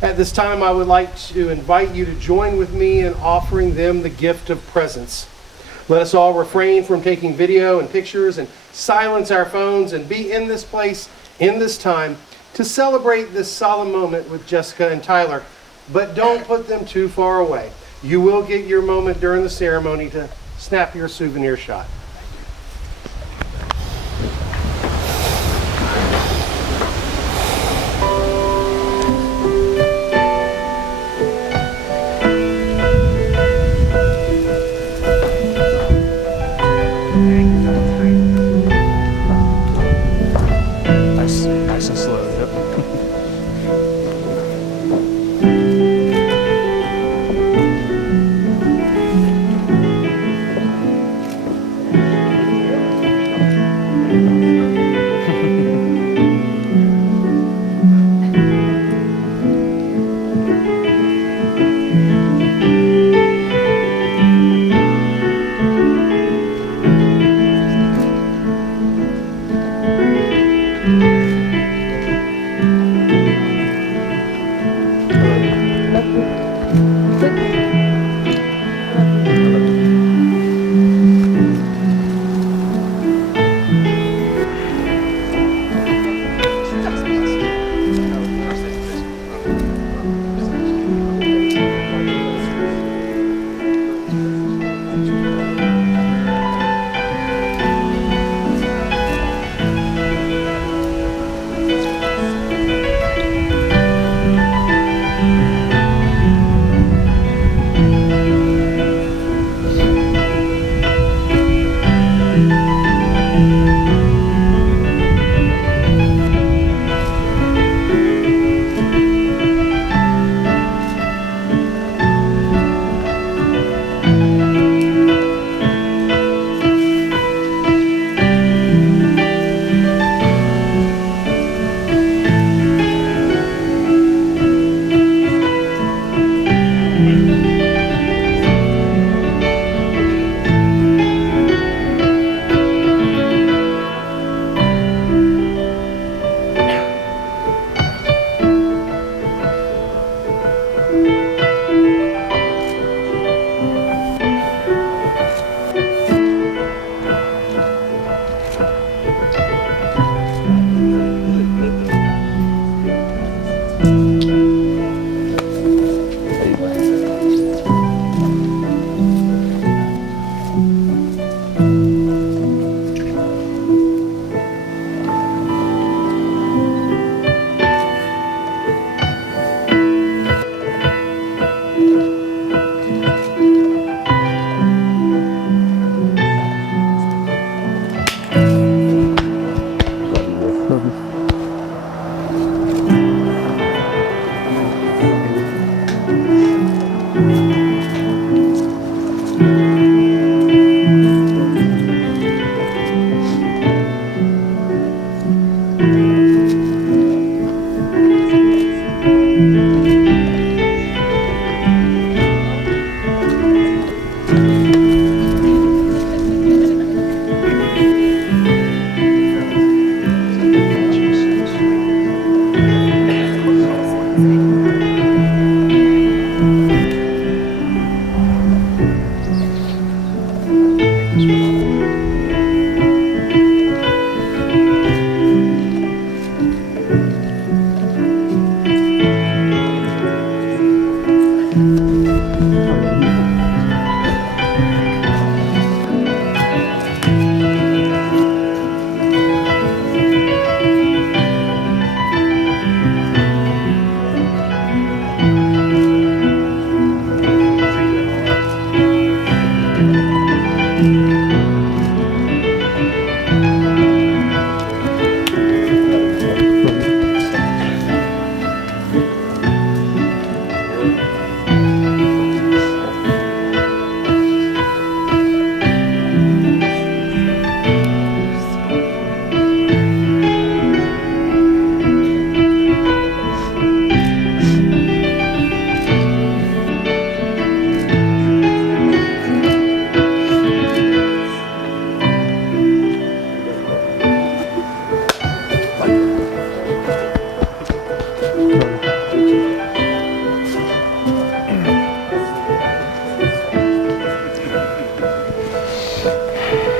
At this time, I would like to invite you to join with me in offering them the gift of presence. Let us all refrain from taking video and pictures and silence our phones and be in this place, in this time, to celebrate this solemn moment with Jessica and Tyler. But don't put them too far away. You will get your moment during the ceremony to snap your souvenir shot. Nice and slow, yep.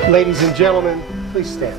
Ladies and gentlemen, please stand.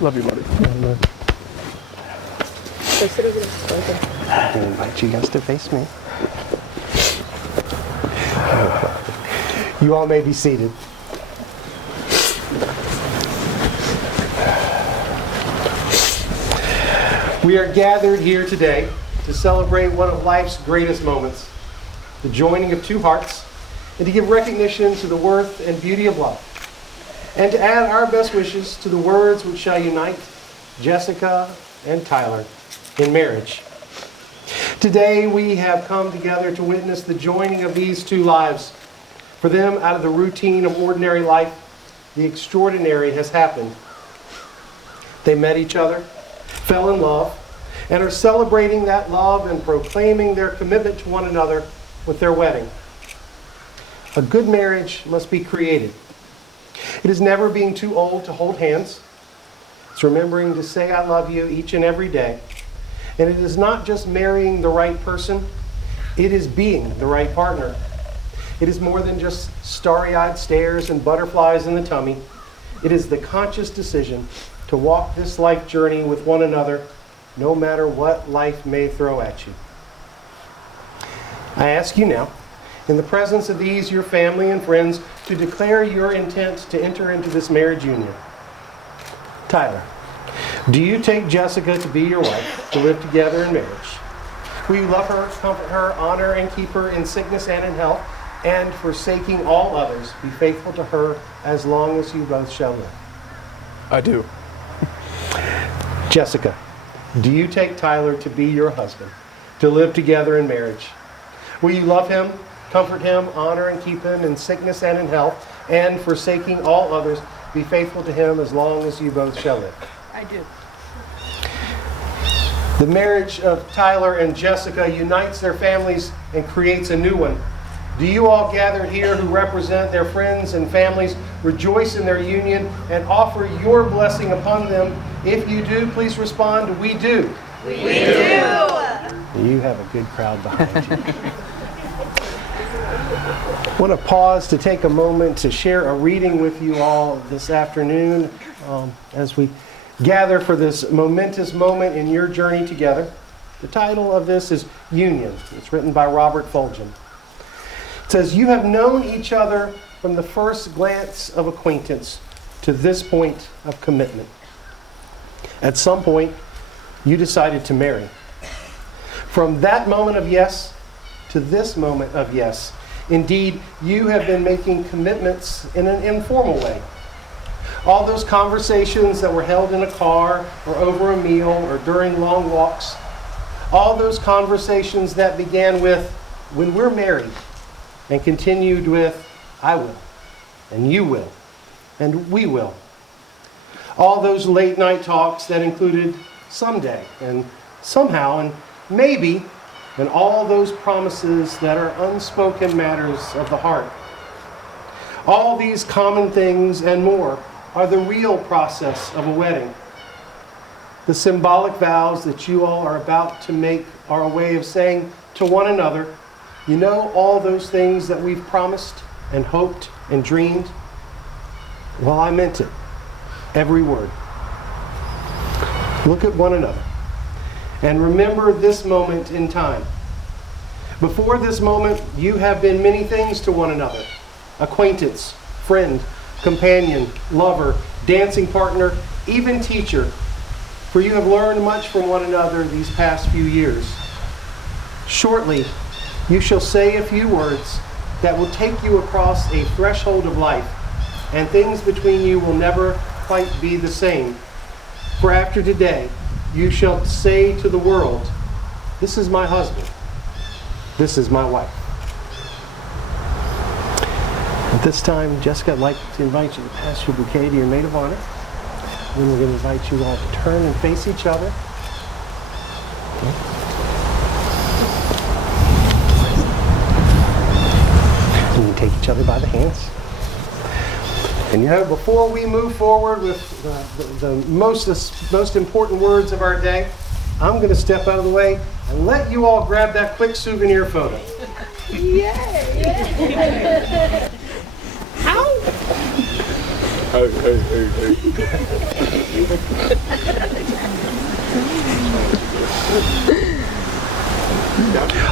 Love you, buddy. I invite you guys to face me. You all may be seated. We are gathered here today to celebrate one of life's greatest moments, the joining of two hearts, and to give recognition to the worth and beauty of love, and to add our best wishes to the words which shall unite Jessica and Tyler in marriage. Today we have come together to witness the joining of these two lives. For them, out of the routine of ordinary life, the extraordinary has happened. They met each other, fell in love, and are celebrating that love and proclaiming their commitment to one another with their wedding. A good marriage must be created. It is never being too old to hold hands. It's remembering to say I love you each and every day. And it is not just marrying the right person, it is being the right partner. It is more than just starry-eyed stares and butterflies in the tummy. It is the conscious decision to walk this life journey with one another, no matter what life may throw at you. I ask you now, in the presence of these, your family and friends, to declare your intent to enter into this marriage union. Tyler, do you take Jessica to be your wife, to live together in marriage? Will you love her, comfort her, honor and keep her in sickness and in health, and forsaking all others, be faithful to her as long as you both shall live? I do. Jessica, do you take Tyler to be your husband, to live together in marriage? Will you love him, comfort him, honor and keep him in sickness and in health, and forsaking all others, be faithful to him as long as you both shall live? I do. The marriage of Tyler and Jessica unites their families and creates a new one. Do you all gathered here who represent their friends and families rejoice in their union and offer your blessing upon them? If you do, please respond, we do. We do. You have a good crowd behind you. I want to pause to take a moment to share a reading with you all this afternoon as we gather for this momentous moment in your journey together. The title of this is Union. It's written by Robert Fulghum. It says, you have known each other from the first glance of acquaintance to this point of commitment. At some point, you decided to marry. From that moment of yes to this moment of yes, indeed, you have been making commitments in an informal way. All those conversations that were held in a car or over a meal or during long walks, all those conversations that began with, when we're married, and continued with, I will, and you will, and we will. All those late night talks that included someday, and somehow, and maybe, and all those promises that are unspoken matters of the heart. All these common things and more are the real process of a wedding. The symbolic vows that you all are about to make are a way of saying to one another, you know all those things that we've promised and hoped and dreamed? Well, I meant it. every word. Look at one another and remember this moment in time. Before this moment, you have been many things to one another: acquaintance, friend, companion, lover, dancing partner, even teacher. For you have learned much from one another these past few years. Shortly, you shall say a few words that will take you across a threshold of life, and things between you will never quite be the same. For after today, you shall say to the world, "This is my husband. This is my wife." At this time, Jessica, I'd like to invite you to pass your bouquet to your maid of honor. Then we're going to invite you all to turn and face each other. Okay. And you take each other by the hands. And you know, before we move forward with the most important words of our day, I'm going to step out of the way and let you all grab that quick souvenir photo. Yay! How? Hey.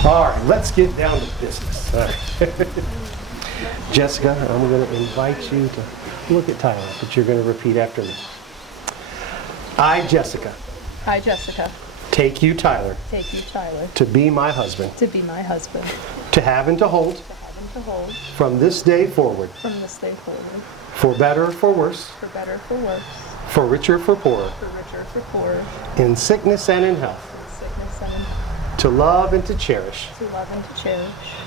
All right, let's get down to business. All right. Jessica, I'm going to invite you to look at Tyler, but you're going to repeat after me. I, Jessica, Take you, Tyler, to be my husband, to be my husband, to have and to hold, from this day forward, for better, for worse, for richer, for poorer, in sickness and in health, to love and to cherish,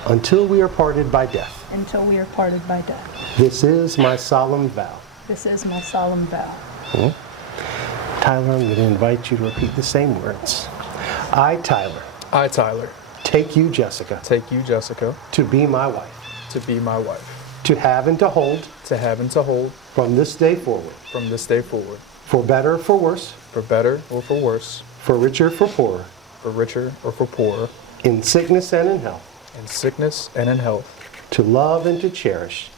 until we are parted by death. This is my solemn vow. Tyler, I'm going to invite you to repeat the same words. I, Tyler, take you, Jessica, to be my wife, to have and to hold, from this day forward, for better, for worse, for richer, for poorer, in sickness and in health, to love and to cherish,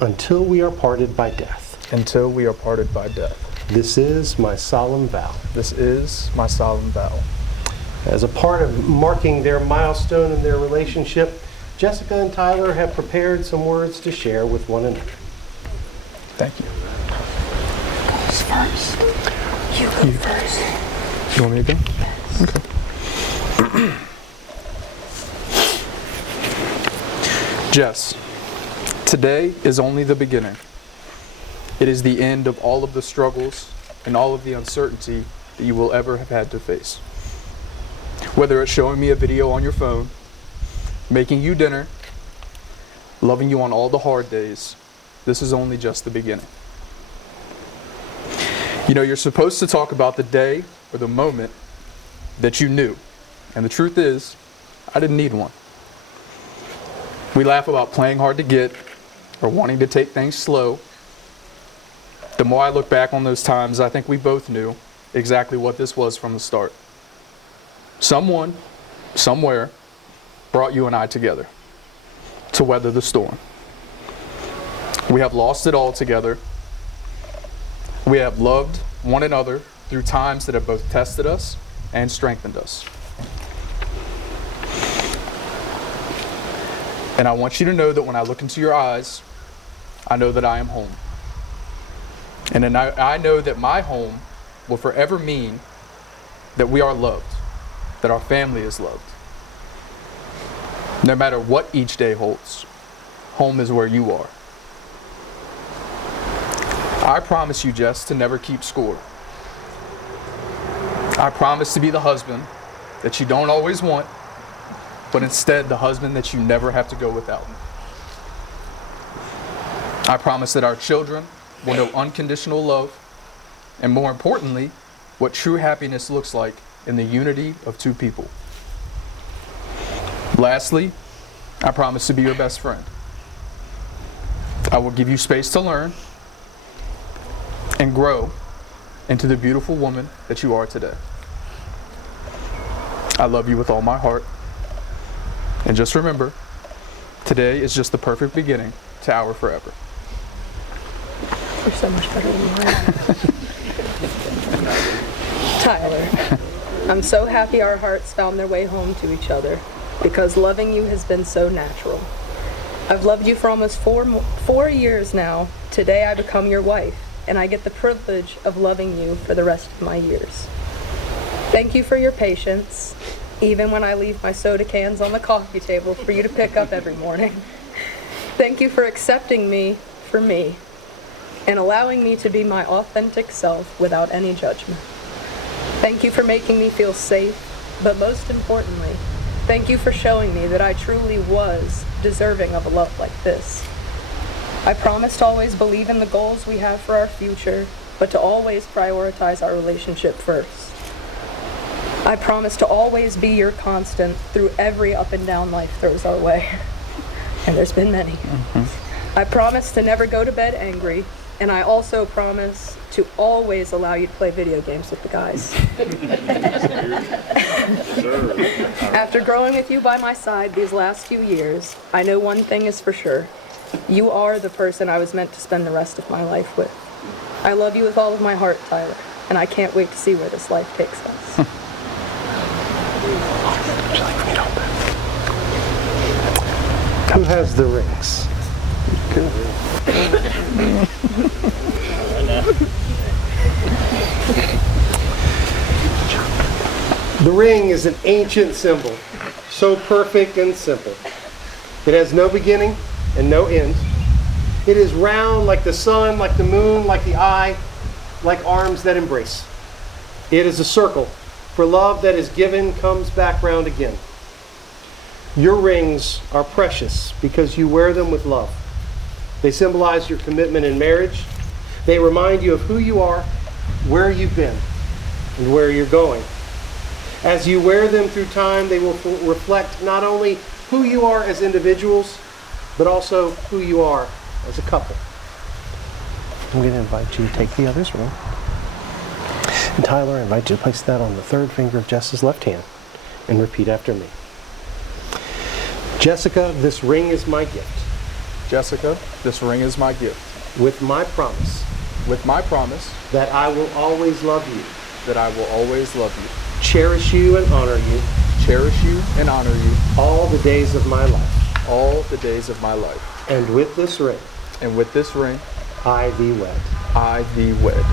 until we are parted by death. This is my solemn vow. As a part of marking their milestone in their relationship, Jessica and Tyler have prepared some words to share with one another. Thank you. Who's first? You go first. You want me to go? Okay. Jess, today is only the beginning. It is the end of all of the struggles and all of the uncertainty that you will ever have had to face. Whether it's showing me a video on your phone, making you dinner, loving you on all the hard days, this is only just the beginning. You know, you're supposed to talk about the day or the moment that you knew. And the truth is, I didn't need one. We laugh about playing hard to get or wanting to take things slow. The more I look back on those times, I think we both knew exactly what this was from the start. Someone, somewhere, brought you and I together to weather the storm. We have lost it all together. We have loved one another through times that have both tested us and strengthened us. And I want you to know that when I look into your eyes, I know that I am home. And then I know that my home will forever mean that we are loved, that our family is loved. No matter what each day holds, home is where you are. I promise you, Jess, to never keep score. I promise to be the husband that you don't always want, but instead the husband that you never have to go without. I promise that our children will know unconditional love, and more importantly, what true happiness looks like in the unity of two people. Lastly, I promise to be your best friend. I will give you space to learn and grow into the beautiful woman that you are today. I love you with all my heart. And just remember, today is just the perfect beginning to our forever. You're so much better than mine. Tyler, I'm so happy our hearts found their way home to each other because loving you has been so natural. I've loved you for almost 4 years now. Today I become your wife, and I get the privilege of loving you for the rest of my years. Thank you for your patience, even when I leave my soda cans on the coffee table for you to pick up every morning. Thank you for accepting me for me and allowing me to be my authentic self without any judgment. Thank you for making me feel safe, but most importantly, thank you for showing me that I truly was deserving of a love like this. I promise to always believe in the goals we have for our future, but to always prioritize our relationship first. I promise to always be your constant through every up and down life throws our way. And there's been many. I promise to never go to bed angry, and I also promise to always allow you to play video games with the guys. After growing with you by my side these last few years, I know one thing is for sure. You are the person I was meant to spend the rest of my life with. I love you with all of my heart, Tyler, and I can't wait to see where this life takes us. Who has the rings? The ring is an ancient symbol, so perfect and simple. It has no beginning and no end. It is round like the sun, like the moon, like the eye, like arms that embrace. It is a circle, for love that is given comes back round again. Your rings are precious because you wear them with love. They symbolize your commitment in marriage. They remind you of who you are, where you've been, and where you're going. As you wear them through time, they will reflect not only who you are as individuals, but also who you are as a couple. I'm going to invite you to take the other's ring. And Tyler, I invite you to place that on the third finger of Jess's left hand and repeat after me. Jessica, this ring is my gift. Jessica, this ring is my gift. With my promise. With my promise That I will always love you. that I will always love you, Cherish you and honor you. cherish you, and honor you All the days of my life. all the days of my life. And with this ring, And with this ring, I thee wed. I thee wed.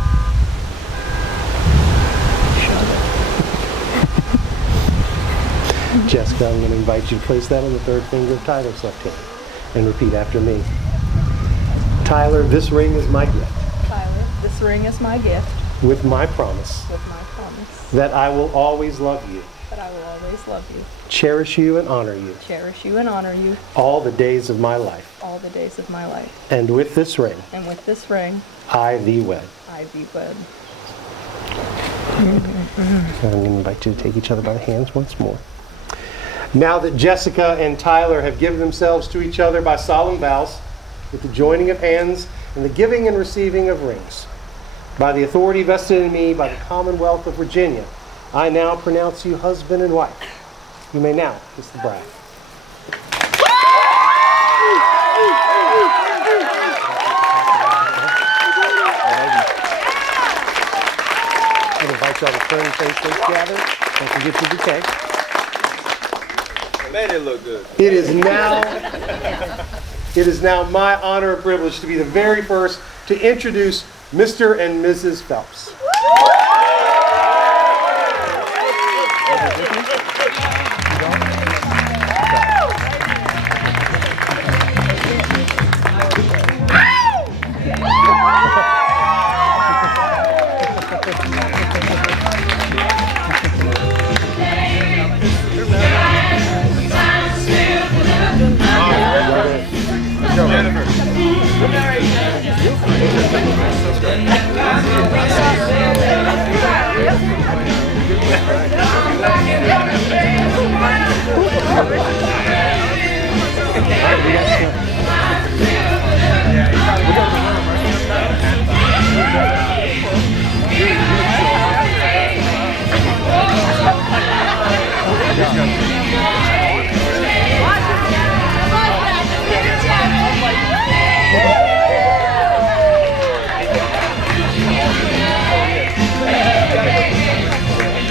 Jessica, I'm going to invite you to place that on the third finger of Tyler's left hand and repeat after me. Tyler, this ring is my gift. Tyler, this ring is my gift With my promise with my promise that I will always love you. that I will always love you, Cherish you and honor you. cherish you, and honor you All the days of my life. all the days of my life. And with this ring, And with this ring, I thee wed. I thee wed. And I'm going to invite you to take each other by the hands once more. Now that Jessica and Tyler have given themselves to each other by solemn vows, with the joining of hands and the giving and receiving of rings, by the authority vested in me by the Commonwealth of Virginia, I now pronounce you husband and wife. You may now kiss the bride. I invite y'all to turn and face each other. Don't forget your bouquet. Man, it look good. It is now my honor and privilege to be the very first to introduce Mr. and Mrs. Phelps. Jennifer.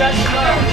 Jessica.